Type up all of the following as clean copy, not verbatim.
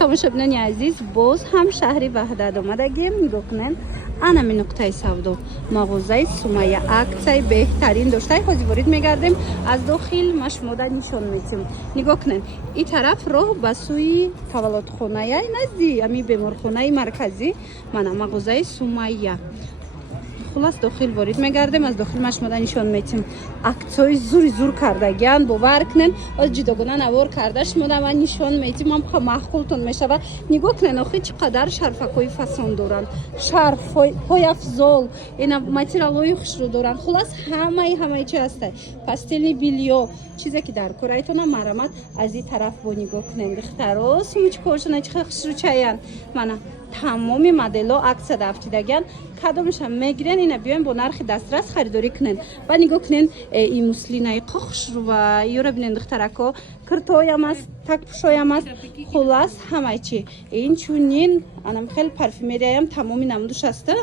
тамошобинони азиз, боз ҳам шаҳри ваҳдат омадагем. нигоҳ кунед, анами нуқтаи савдо мағозаи Сумайя аксияи беҳтарин доштаи ҳозир ворид мегардем. аз дохил ма шумода нишон метим. нигоҳ кунед, ин тараф роҳ ба сӯи таваллудхоная назди ами беморхонаи марказӣ мана мағозаи Сумайя. хулас дохил ворид мегардем. аз дохил ма шумода нишон метим. аксияи зури зур кардагиан, бовар кунед, оз ҷудогона навор карда шумода ма нишон метим. ам маҳқултон мешава. нигоҳ кунед, охи чӣ қадар шарфакҳои фасон доранд, шарфҳои афзол, ина материалҳои хушрӯ доранд. хулас ҳамаи чи ҳастай. пастели бильё, чизе ки дар кораитона марамат. аз ин тараф бо нигоҳ кунед, духтаро сумочкаҳошона чӣ қадар хушрӯчаянд. мана тамоми моделҳо аксия дафтидагиан. кадомашам мегирен, ина биёен бо нархи дастрас харидорӣ кунен. ва нигоҳ кунен, ин муслинаи хушрӯва, ёра бинен духтарако, киртоям аст, такпушоям аст. хулас ҳамаи чи. инчунин анам хел парфюмерияям тамоми намудуш аста.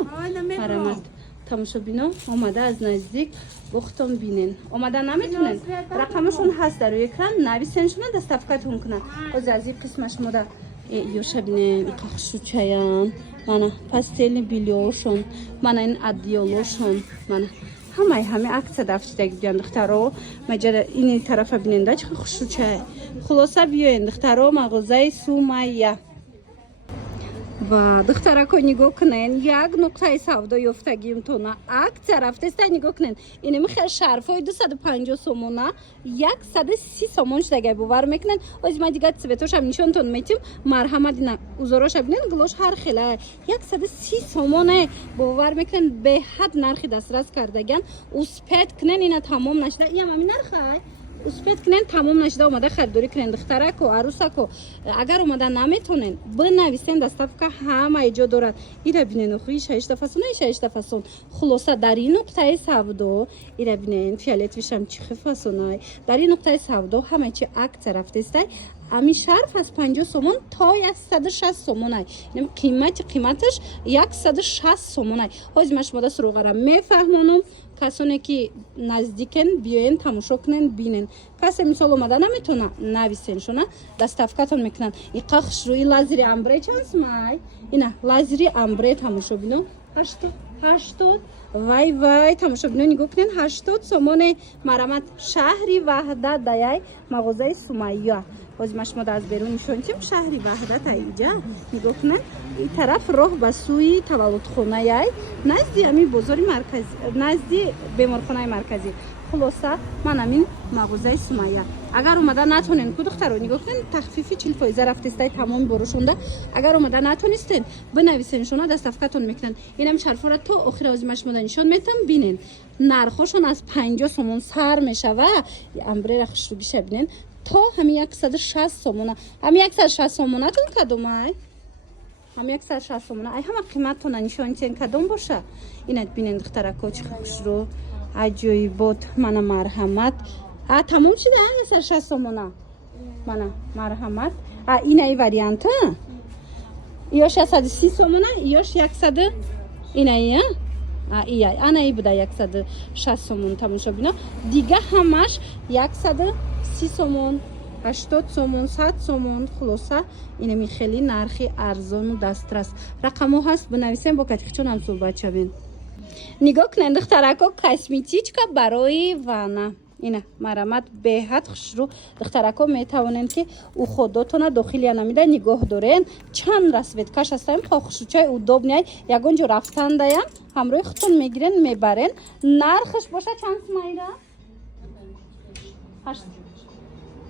марамат тамошобино омада аз наздик бохтон бинен. омада наметунен, рақамашон ҳаст дар рӯи экран, нависеншона доставкатон кунанд. ҳозир аз ин қисма шумода ёшабинен қахшучаян, мана пастели бильёшон, мана ин аддиёлошон, мана ҳамаи аксия дафтидаги биён духтаро. маҷара ини тарафа бинен да чӣ хушучая. хулоса биёен духтаро мағозаи Сумайя. ва духтарако нигоҳ кунен, як нуқтаи савдо ёфтагиимтона аксия рафтеста. нигоҳ кунен, инами хел шарфҳои 250 сомона 130 сомон шудагай бовар мекунен. озир ма дигар цветошам нишонтон метим. марҳамат ина узороша бинен, глош ҳар хелае 130 сомоне бовар мекунен. беҳад нархи дастрас кардагиан. успед кунен, ина тамом нашуда. иям ами нархай успед кунен, тамом нашуда омада харидорӣ кунен. духтарако, арусако, агар омада наметонен, бинависен, доставка ҳамаи ҷо дорад. ира бинен, охи шашта фасона, шашта фасон. хулоса дар ин нуқтаи савдо, ира бинен, фиолетовишам чихи фасонай. дар ин нуқтаи савдо ҳамаи чи аксия рафтестай. ами шарф аз 50 сомон то 160 сомонай. ин қиматаш 160 сомонай. ҳозир ма шумода суруғара мефаҳмонам. касоне ки наздикен биёен тамошо кунен бинен. касе мисол омада наметона, нависен шона доставкатон мекунанд. иқа хушрӯи лазери амбре чансмай. ина лазери амбре тамошо бино 80 вай тамошо бино нигоҳ кунен 80 сомоне. марамат шаҳри ваҳдат даяй мағозаи Сумайя. ҳозир ма шумода аз берун нишонтим шаҳри ваҳдат аиҷа. нигоҳ кунен, ин тараф роҳ ба сӯи таваллудхонаяй назди ами бозори марказӣ, назди беморхонаи марказӣ. хулоса ман амин мағозаи Сумайя. агар омада натонен ку духтаро нигоҳ кунен, тахфифи 40% рафтестай тамоми борошонда. агар омада натонистен, бинависен шона доставкатон мекунанд. инам шарфора то охира ҳозир ма шумода нишон метам бинен. нархошон аз 50 сомон сар мешава. амбрера хушрӯгиша бинен то ҳами 160 сомона. ҳами 160 сомонатон кадомай? ҳами 160 сомона. ай ҳама қиматтона нишонтен кадом боша? инат бинен духтарако чӣ хушрӯ аҷоибот. мана марҳамат. тамом шуда 160 сомона. мана марҳамат. инаи варианта ёш 130 сомона, ёш 100 инаи ияй анаи буда 160 сомон тамошо бино. дига ҳамаш 130 сомон, 80 сомон, 100 сомон. хулоса инами хели нархи арзону дастрас. рақамо ҳаст, бинависен, бо катихчонам суҳбат шавен. нигоҳ кунен духтарако, косметичка барои вана. ина марамат беҳад хушрӯ. духтарако метавонанд ки уходотона дохили анамида нигоҳ дорен. чанд расветкаш ҳастаем, хушрӯчаи удобнияй. ягон ҷо рафтандаям ҳамроҳи худтон мегирен, мебарен. нархаш боша чанд сумайра?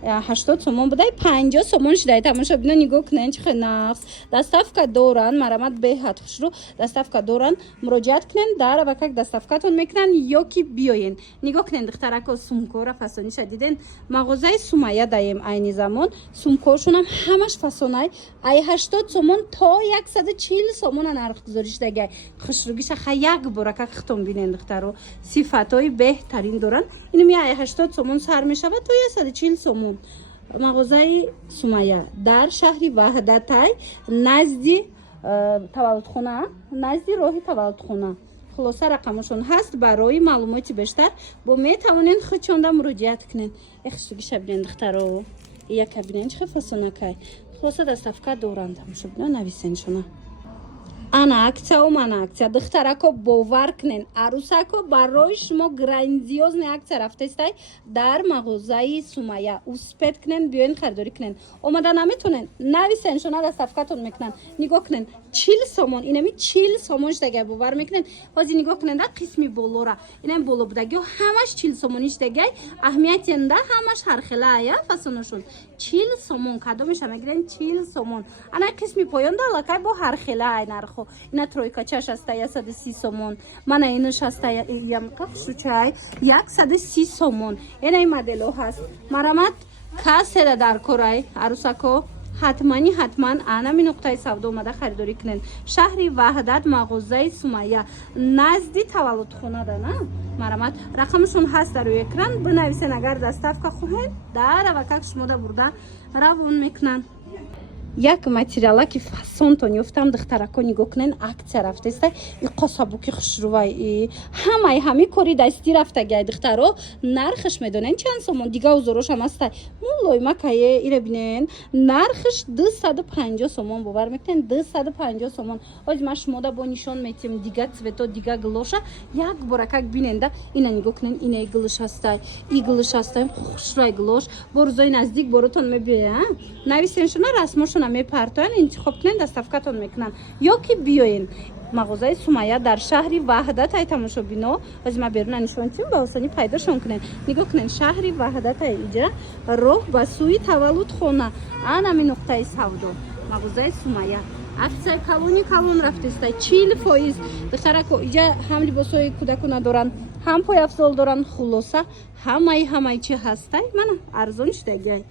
80 сомон будай, 50 сомон шудай. тамошо бино, нигоҳ кунен чӣ хел нағз. доставка доранд, марамат беҳад хушрӯ. доставка доранд, муроҷиат кунен, дар авакак доставкатон мекунанд ё ки биёен. нигоҳ кунен духтарако, сумкора фасониша диден. мағозаи Сумайя даем айни замон. сумкошонам ҳамаш фасонай. ай 80 сомон то 140 сомона нархгузорӣ шудагай. хушрӯгиша ха як борака хитон бинен духтаро. сифатҳои беҳтарин доранд. инами ай 80 сомон сар мешава то 140 сомон. мағозаи Сумайя дар шаҳри ваҳдатай назди таваллудхона, назди роҳи таваллудхона. хулоса рақамашон ҳаст. барои маълумоти бештар бо метавонен худшонда муроҷиат кунен. хушрӯгиша бинен духтаро. яка бинен чӣ фасонакай. хулоса доставка доранд тамошобино нависен шуна ана акция мана акция духтарако бовар кунен арусако барои шумо грандиозни акция рафтестай дар мағозаи Сумая успед кунен биёин харидорӣ кунен омада наметонен нависен шуна доставкатон мекунан нигоҳ кунен 40 сомон инами 40 сомон штагай бовар мекунен ҳозир нигоҳ кунен да қисми болора инам боло будагиҳо ҳамаш 40 сомони штагай аҳамиятенда ҳамаш ҳархелая фасонашон 40 сомон кадомеша мегирен 40 сомон ана қисми поён да лакай бо ҳархелай нархо ина тройкачаш астая 130 сомон мана инаш астая ямқафшучай 130 сомон энаи модело ҳаст марамат каседа дар корай арусако ҳатман анами нуқтаи савдо омада харидорӣ кунен шаҳри ваҳдат мағозаи Сумая назди таваллудхона дана марамат рақамшон ҳаст дар рӯи экран бинависен агар доставка хоҳед дар авакак шумода бурда равон мекунанд як материала ки фасонтон ёфтам духтарако нигоҳ кунен акция рафтеста и қосабуки хушрувай и ҳами кори дастӣ рафтагай духтаро нархаш медонен чанд сомон дига узорошам аста муллои макае ира бинен нархаш 250 сомон бовар мекунен 250 сомон ҳози ма шумода бо нишон метем дига цвето дига глоша як боракак биненда ина нигоҳ кунен инаи глош астай и глош астай хушрувай глош бо рӯзои наздик боротон мебия нависен шуна расмошон мепартоян интихоб кунен доставкатон мекунанд ё ки биёен мағозаи Сумая дар шаҳри ваҳдатай тамошобино ҳозир ма беруна нишончим ба осонӣ пайдошон кунен нигоҳ кунен шаҳри ваҳдатай иҷа роҳ ба сӯи таваллудхона анами нуқтаи савдо мағозаи Сумая аксияи калон рафтестай 40% духтарако иҷа ҳам либосои кӯдакона доранд ҳам пойафзол доранд хулоса ҳамаи чи ҳастай мана арзон шудагиай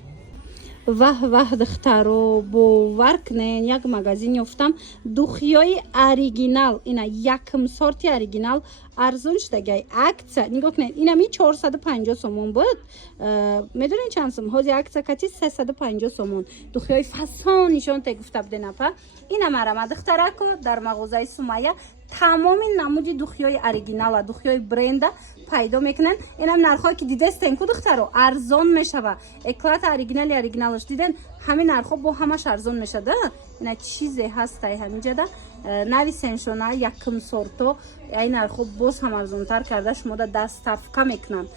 ваҳ духтаро бовар кунен як магазин ёфтам духиёи оригинал ина якм сорти оригинал арзон шудагай акция нигоҳ кунед инами 450 сомон буд медонед чанд сомон ҳозир акция кати 350 сомон духиёи фасон нишонте гуфта буден апа ина марама духтарако дар мағозаи Сумая тамоми намуди духиёи оригинала духиёи бренда пайдо мекунен инам нархҳое ки дидестен ку духтаро арзон мешава эклата оригиналаш диден ҳамин нархҳо бо ҳамаш арзон мешада ина чизе ҳастай ҳаминҷада нависен шона якм сорто ай нархҳо боз ҳам арзонтар карда шумода доставка мекунанд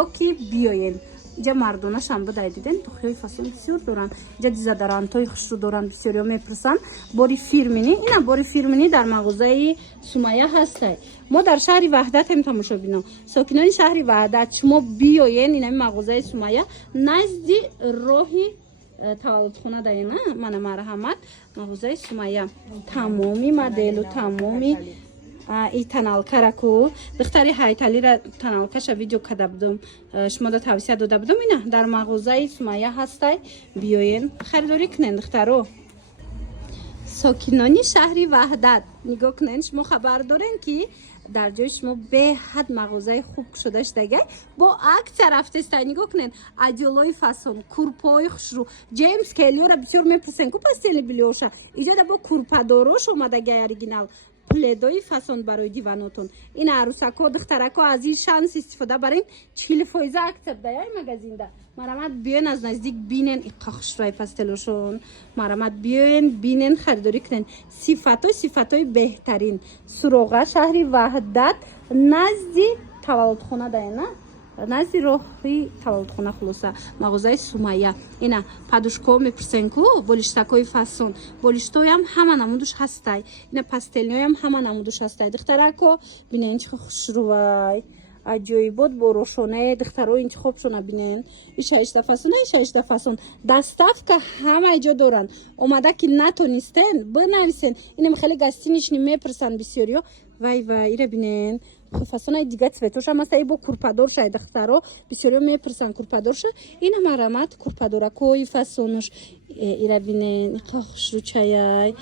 ё ки биёен иҷа мардонашам бидай диден духиёи фасон бисёр доранд иҷа дизодорантҳои хушрӯ доранд бисёриҳо мепурсанд бори фирмини ина бори фирмини дар мағозаи Сумая ҳастай мо дар шаҳри ваҳдатем тамошобино сокинони шаҳри ваҳдат шумо биёен инами мағозаи Сумая назди роҳи таваллудхона даена мана марҳамат мағозаи Сумая тамоми моделу тамоми и таналкараку духтари ҳайталира таналкаша видео када будум шумода тавсия дода будум ина дар мағозаи Сумая ҳастай биёен харидорӣ кунен духтаро сокинони шаҳри ваҳдат нигоҳ кунен шумо хабар дорен ки дар ҷои шумо беҳад мағозаи хуб шуда шудагай бо акция рафтестай нигоҳ кунен одёлои фасон курпаҳои хушрӯ ҷеймс келлиёра бисёр мепурсен ку пастели билёша иҷада бо курпадорош омадагай оригинал пледои фасон барои диванотон ин арусако духтарако аз ин шанс истифода барен 40% акция даяй магазинда марамат биёен аз наздик бинен иққахушрай пастелошон марамат биёен бинен харидорӣ кунен сифатои беҳтарин суроға шаҳри ваҳдат назди таваллудхона даяна назди роҳи таваллудхона хулоса мағозаи Сумая ина падушкаҳо мепурсен ку болиштакҳои фасон болиштоям ҳама намудуш ҳастай ина пастелиҳоям ҳама намудуш ҳастай духтарако бинен чихо хушрувай аҷоибот бо рошоне духтаро интихобшона бинен ишаишта фасон доставка ҳама ҷо доранд омада ки натонистен бинависен инам хеле гостинични мепурсанд бисёриҳо вай ира бинен фасонаи дига цветошам аста бо курпадорша духтаро бисёриҳо мепурсанд курпадорша ина марамат курпадоракои фасонош ира бинен хушручаяй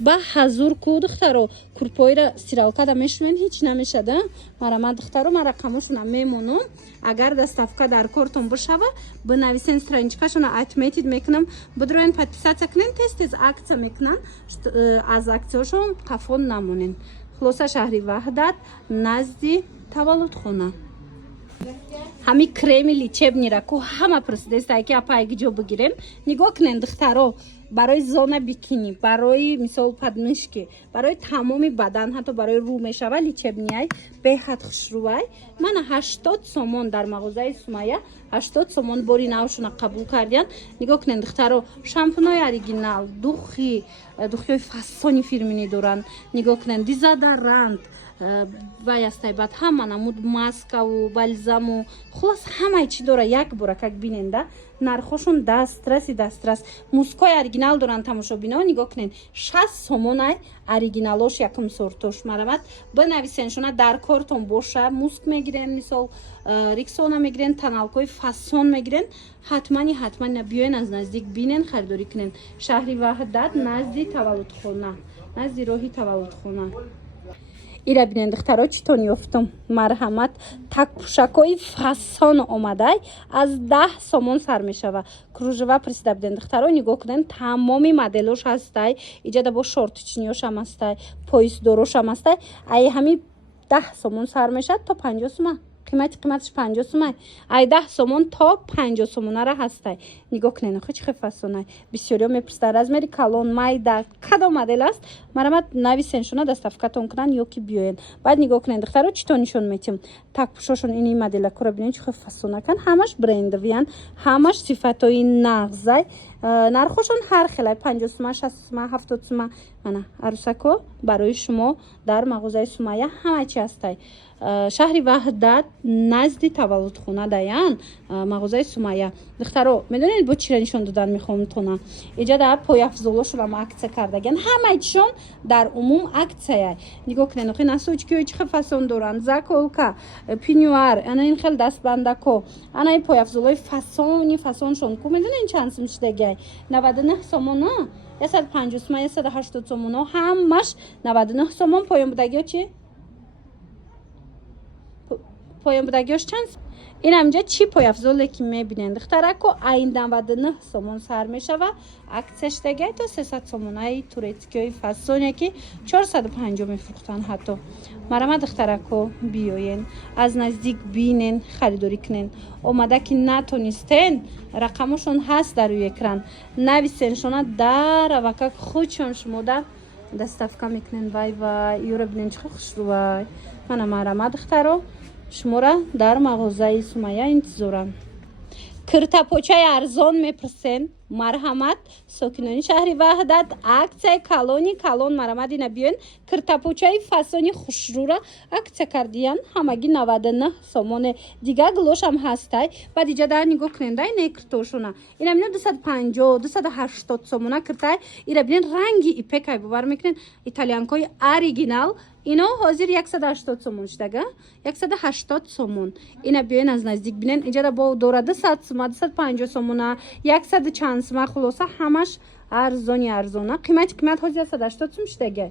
ба ҳазур ку духтаро курпоира стиралкада мешунен ҳеҷ намешада марамат духтаро ма рақамошона мемонам агар доставка дар кортон бошава бинависен страничкашона отметид мекунам бидроен подписатсия кунен тез акция мекунан аз аксияошон қафон намонен хулоса шаҳри ваҳдат назди таваллудхона ҳами креми лечебнира ку ҳама пурсидестай ки апа як ҷо бигирем нигоҳ кунен духтаро барои зона бикини, барои мисол подмышки, барои тамоми бадан, ҳатто барои рӯ мешава лечебниай беҳад хушрӯай. Мана 80 сомон дар мағозаи Сумайя 80 сомон бори навшуна қабул кардиян. Нигоҳ кунед духтаро, шампунои оригинал, духиёи фасони фирмини доранд. Нигоҳ кунед дезодорант вай астай, баъд ҳама намуд маскаву балзаму хулос ҳамаи чӣ дора як бора как биненда. нархошон дастрас мускои оригинал доранд. тамошобино нигоҳ кунед 60 сомонай оригиналош якум сортош. марамат бинависен шуна дар кортон боша. муск мегирен, мисол риксона мегирен, таналкои фасон мегирен. ҳатмани биёен аз наздик бинен, харидорӣ кунен. шаҳри ваҳдат назди таваллудхона, назди роҳи таваллудхона. ира бинен духтаро чӣ тон ёфтум. марҳамат такпӯшакҳои фасон омадай аз 10 сомон сар мешава. кружева присида биден духтаро, нигоҳ кунен тамоми моделош ҳастай. иҷада бо шортичниёшам ҳастай, поясдорошам ҳастай. ай ҳами 10 сомон сар мешавад то 50 сума. қиматаш 50 сумай. ай 10 сомон то 50 сомонара ҳастай. нигоҳ кунен охи чӣ фасонай. бисёриё мепурсидан размери калон, майда, кадом модел аст. марамат нависен шуна доставкатон кунан ё ки биёен. баъд нигоҳ кунен духтаро чӣ то нишон метим. такпӯшошон ини моделакора бинен чӣ фасонакан. ҳамаш брендовиян, ҳамаш сифатҳои нағзай. нархошон ҳар хелай 50 сума, 60 сума, 70 сума. мана арӯсако барои шумо дар мағозаи Сумайя ҳама чӣ ҳастай. шаҳри ваҳдат назди таваллудхона даян мағозаи Сумайя. духтаро медонед бо чира нишон додан мехоҳам тона. иҷада пояфзолошонам аксия кардаган. ҳамаи чишон дар умум аксияй. нигоҳ кунед охи насочкиҳои чӣ фасон доранд. заколка, пинюар, ана ин хел дастбандако, ана ин пояфзолои фасоншон ку медонед чанд сум шидагай. 99 сомона, 150 сума, 180 сомона, ҳамаш 99 сомон. поёнбудагиҳо чӣ? поёнбудагиҳош чанд? ин амҷа чӣ пояфзоле ки мебинед духтарако ай 99 сомон сар мешава. аксия шидагай то 300 сомонаи турецкиҳои фасоне ки 450 мефурӯхтанд ҳатто. марама духтарако биёен аз наздик бинен, харидорӣ кунен. омада ки натонистен, рақамошон ҳаст дар рӯи экран. нависен шуна дарава как худшон шумода доставка мекунен. вай ёра бинен чӣ хушрӯвай. мана марама духтаро шумора дар мағозаи Сумайя интизорам. киртапочаи арзон мепурсен. марҳамат сокинони шаҳри ваҳдат аксияи калон марҳамат ина биёен. киртапочаи фасони хушрӯра аксия кардиян. ҳамагӣ 99 сомоне. дигар глошам ҳастай. баъд иҷада нигоҳ кунед ай не киртошуна. ина бино 250 280 сомона киртай. ира бинен ранги ипекай бовар мекунен. италиянкои оригинал ино ҳозир 180 сомон шудага. 180 сомон. ина биёен аз наздик бинен. иҷада бо дора 200 сума, 250 сомона, 100 чанд сума. хулоса ҳамаш арзона. қимат ҳозир 180 сум шудага.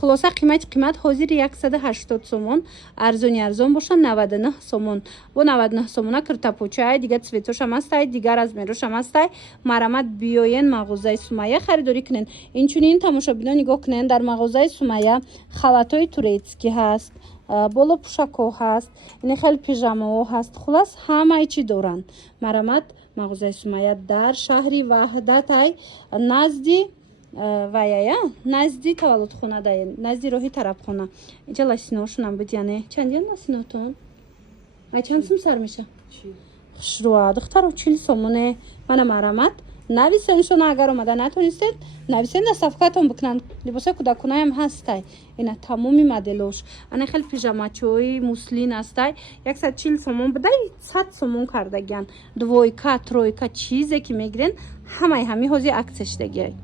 хулоса қимат ҳозир 180 сомон. арзон боша 99 сомон. бо 99 сомона киртапочаи дигар цветошам ҳастай, дигар размерошам ҳастай. марамат биёен мағозаи Сумайя харидорӣ кунен. инчунин тамошобино нигоҳ кунен дар мағозаи Сумайя халатои турецкӣ ҳаст, боло пӯшакҳо ҳаст, ин хел пижамаҳо ҳаст. хулас ҳамаи чӣ доранд. марамат мағозаи Сумайя дар шаҳри ваҳдат ай назди ваяя назди таваллудхона даен, назди роҳи тарабхона. иҷа ласиноошунам бидяне. чандиян ласинотон? ай чанд сум сар меша? хушрӯа духтаро 40 сомоне. мана марамат нависеншон агар омада натонистед нависен доставкатон бикунанд. либосои кӯдаконаям ҳастай. ина тамоми моделош. ана хел пижамачаҳои муслин ҳастай. 140 сомон будай 100 сомон кардагиян. двойка, тройка чизе ки мегирен ҳамаи ҳами ҳозир аксия шидагиай.